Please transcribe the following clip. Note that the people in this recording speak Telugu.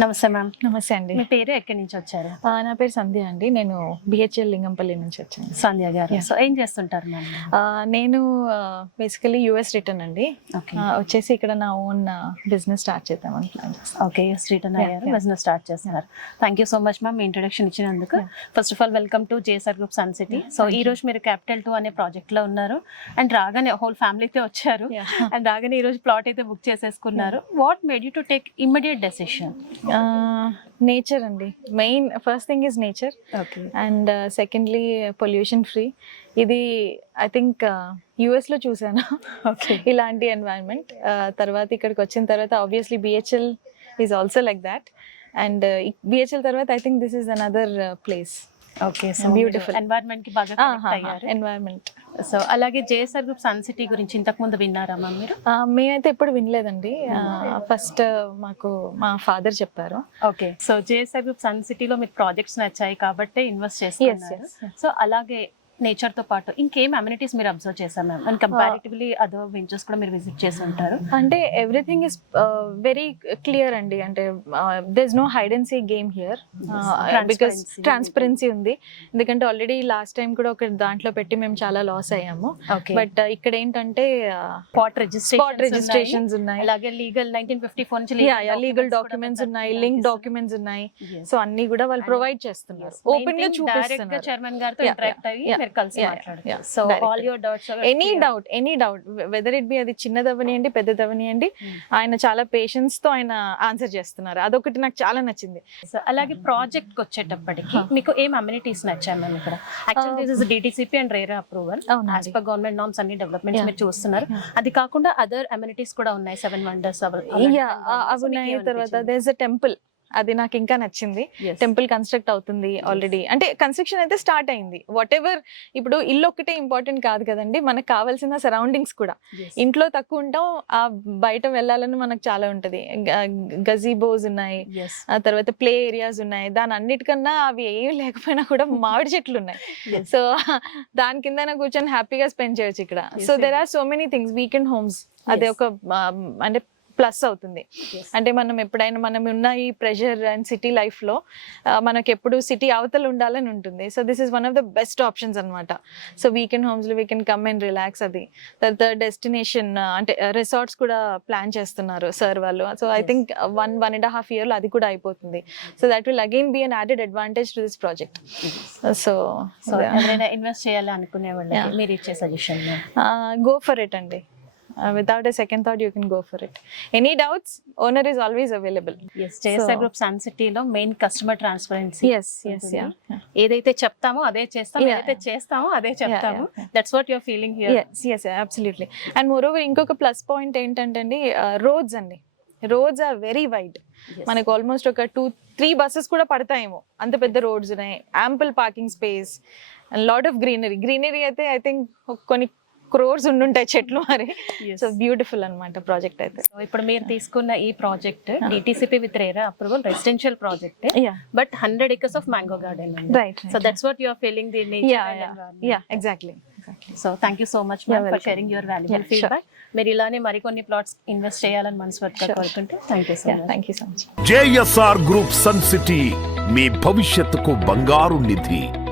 నమస్తే మ్యామ్. నమస్తే అండి. మీ పేరు ఎక్కడి నుంచి వచ్చారు? నా పేరు సంధ్య అండి. నేను బిహెచ్ఎల్ లింగంపల్లి నుంచి వచ్చాను. సంధ్య గారు. సో ఏం చేస్తుంటారు మ్యామ్? నేను బేసికలీ యూఎస్ రిటర్న్ అండి. ఓకే. వచ్చేసి ఇక్కడ నా ఓన్ బిజినెస్ స్టార్ట్ చేద్దామని ప్లాన్ చేస్తాను. ఓకే, యూఎస్ రిటర్న్ అయ్యారు, బిజినెస్ స్టార్ట్ చేస్తున్నారు. Thank you so much ma'am మీ ఇంట్రొడక్షన్ ఇచ్చినందుకు. First of all welcome to JSR group Sun City. So ఈ రోజు మీరు క్యాపిటల్ 2 అనే ప్రాజెక్ట్ లో ఉన్నారు అండ్ రాగానే హోల్ ఫ్యామిలీతో వచ్చారు అండ్ రాగానే ఈ రోజు ప్లాట్ అయితే బుక్ చేసేసుకున్నారు. What made you to take immediate decision? Nature అండి. Main first thing is nature okay. And secondly pollution free. ఇది ఐ థింక్ యూఎస్లో చూసాను ఇలాంటి ఎన్వైరన్మెంట్. తర్వాత ఇక్కడికి వచ్చిన తర్వాత obviously BHL is also like that and BHL తర్వాత I think this is another place. Okay, so beautiful environment కి బాగా కనెక్ట్ అయ్యారు. ఎన్వైరన్మెంట్. సో అలాగే జేఎస్ఆర్ గ్రూప్ సన్ సిటీ గురించి ఇంతకు ముందు విన్నారా మ్యామ్ మీరు? మేమైతే ఎప్పుడు వినలేదండి. ఫస్ట్ మాకు మా ఫాదర్ చెప్పారు. Okay. So JSR group Sun సిటీలో మీకు ప్రాజెక్ట్స్ నచ్చాయి కాబట్టి ఇన్వెస్ట్ చేస్తున్నారు. సో అలాగే నేచర్ తో పాటు ఇంకేం అమ్యూనిటీస్ మీరు అబ్జర్వ్ చేశారు ma'am? And comparatively other ventures కూడా మీరు విజిట్ చేసి ఉంటారు. అంటే ఎవ్రీథింగ్ ఇస్ వెరీ క్లియర్ అండి. అంటే there is no hide and seek game here because transparency ఉంది. ఎందుకంటే ఆల్రెడీ లాస్ట్ టైం కూడా ఒక దాంట్లో పెట్టి మేము చాలా లాస్ అయ్యాము. బట్ ఇక్కడ ఏంటంటే స్పాట్ రిజిస్ట్రేషన్స్ ఉన్నాయి, అలాగే లీగల్ 1954 నుంచి లీగల్ డాక్యుమెంట్స్ ఉన్నాయి, లింక్ డాక్యుమెంట్స్ ఉన్నాయి. సో అన్ని కూడా వాళ్ళు ప్రొవైడ్ చేస్తున్నారు. ఓపెన్ గా చూపిస్తున్నారు. చైర్మన్ గారితో ఇంటరాక్ట్ అయ్యి కలిసి మాట్లాడారు. So all your doubts, any doubt whether it be అది చిన్నదవనియండి పెద్దదవనియండి, ఆయన చాలా పేషెన్స్ తో ఆయన ఆన్సర్ చేస్తున్నారు. అదొకటి నాకు చాలా నచ్చింది. సో అలాగే ప్రాజెక్ట్ కి వచ్చేటప్పటికి మీకు ఏం అమ్యూనిటీస్ నచ్చాయి మ్యామ్ ఇక్కడ? Actually this is DTCP and RERA approval as per government norms అన్ని డెవలప్మెంట్స్ మీరు చూస్తున్నారు. అది కాకుండా అదర్ అమ్యూనిటీస్ కూడా ఉన్నాయి, 7 వండర్స్ అవి ఉన్నాయి. తర్వాత దేర్ ఇస్ అ టెంపుల్, అది నాకు ఇంకా నచ్చింది. టెంపుల్ కన్స్ట్రక్ట్ అవుతుంది ఆల్రెడీ. అంటే కన్స్ట్రక్షన్ అయితే స్టార్ట్ అయింది. వాట్ ఎవర్, ఇప్పుడు ఇల్లు ఒక్కటే ఇంపార్టెంట్ కాదు కదండి, మనకు కావాల్సిన సరౌండింగ్స్ కూడా. ఇంట్లో తక్కువ ఉంటాం, ఆ బయట వెళ్ళాలని మనకు చాలా ఉంటది. గజీబోస్ ఉన్నాయి, ఆ తర్వాత ప్లే ఏరియాస్ ఉన్నాయి. దాని అన్నిటికన్నా అవి ఏమి లేకపోయినా కూడా మామిడి చెట్లు ఉన్నాయి. సో దాని కింద కూర్చొని హ్యాపీగా స్పెండ్ చేయొచ్చు ఇక్కడ. So there are so many things. Weekend homes అదే ఒక అంటే ప్లస్ అవుతుంది. అంటే మనం ఎప్పుడైనా మనం ఉన్న ఈ ప్రెషర్ అండ్ సిటీ లైఫ్ లో మనకి ఎప్పుడు సిటీ అవతల ఉండాలని ఉంటుంది. So this is one of the best options అనమాట. సో వీకెండ్ హోమ్స్ లో we can come and relax. అది తర్వాత డెస్టినేషన్ అంటే రిసార్ట్స్ కూడా ప్లాన్ చేస్తున్నారు సార్ వాళ్ళు. సో ఐ థింక్ 1.5 year లో అది కూడా అయిపోతుంది. So that will again be an added advantage to this project. So ఎవరైనా ఇన్వెస్ట్ చేయాలి అనుకునే వాళ్ళకి మీరు ఇచ్చే సజెషన్? గో ఫర్ ఇట్ అండి. Without a second thought, you can go for it. Any doubts, owner is always available. Yes, JSR Group Sun City lo main customer transparency. Yes, ఏదైతే చెప్తామో అదే చేస్తాం, ఏదైతే చేస్తామో అదే చెప్తాము. That's what you're feeling here. Yes, absolutely. And moreover, ఇంకొక ప్లస్ పాయింట్ ఏంటంటే అండి, రోడ్స్ అండి. Roads are very wide. మనకు ఆల్మోస్ట్ ఒక 2-3 buses కూడా పడతాయేమో, అంత పెద్ద రోడ్స్ ఉన్నాయి. Ample parking space and lot of greenery అయితే ఐ థింక్ కొన్ని క్రోర్స్ ఉండుంటాయి చెట్లు మరి. సో బ్యూటిఫుల్ అన్నమాట ప్రాజెక్ట్ అయితే. సో ఇప్పుడు మీరు తీసుకున్న ఈ project DTCP with RERA approval residential project, but 100 acres of mango garden. Right. So that's what you are feeling, the nature and environment. Yeah, exactly. So thank you so much ma'am for sharing your valuable feedback. మీరు ఇలానే మరికొన్ని ప్లాట్స్ ఇన్వెస్ట్ చేయాలని మనస్ఫూర్తిగా కోరుకుంటే thank you so much. JSR group Sun City, మీ భవిష్యత్తుకు బంగారు నిధి.